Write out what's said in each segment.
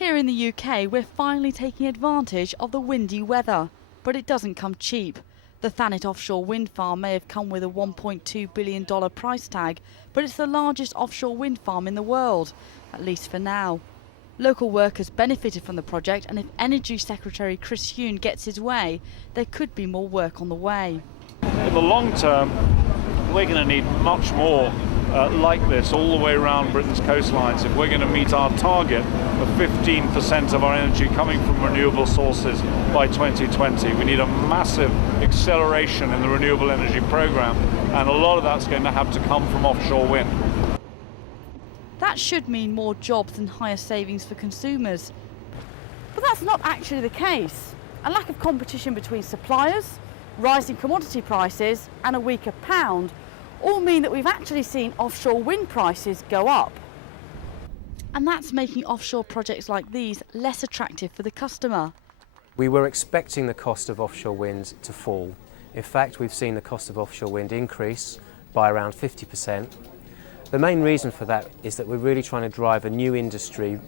Here in the UK, we're finally taking advantage of the windy weather, but it doesn't come cheap. The Thanet offshore wind farm may have come with a $1.2 billion price tag, but it's the largest offshore wind farm in the world, at least for now. Local workers benefited from the project, and if Energy Secretary Chris Huhne gets his way, there could be more work on the way. In the long term, we're going to need much more like this all the way around Britain's coastlines if we're going to meet our target of 15% of our energy coming from renewable sources by 2020. We need a massive acceleration in the renewable energy program, and a lot of that's going to have to come from offshore wind. That should mean more jobs and higher savings for consumers. But that's not actually the case. A lack of competition between suppliers, rising commodity prices and a weaker pound all mean that we've actually seen offshore wind prices go up. And that's making offshore projects like these less attractive for the customer. We were expecting the cost of offshore wind to fall. In fact, we've seen the cost of offshore wind increase by around 50%. The main reason for that is that we're really trying to drive a new industry,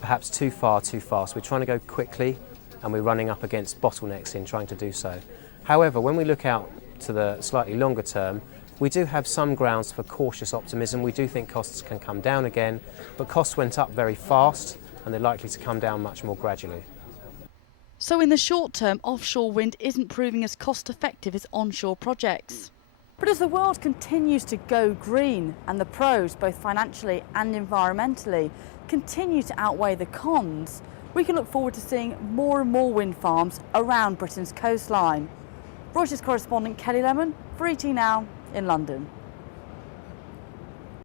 perhaps too far, too fast. We're trying to go quickly, and we're running up against bottlenecks in trying to do so. However, when we look out to the slightly longer term, we do have some grounds for cautious optimism. We do think costs can come down again, but costs went up very fast and they're likely to come down much more gradually. So in the short term, offshore wind isn't proving as cost effective as onshore projects. But as the world continues to go green and the pros, both financially and environmentally, continue to outweigh the cons, we can look forward to seeing more and more wind farms around Britain's coastline. Reuters correspondent Kelly Lemon for ET Now in London.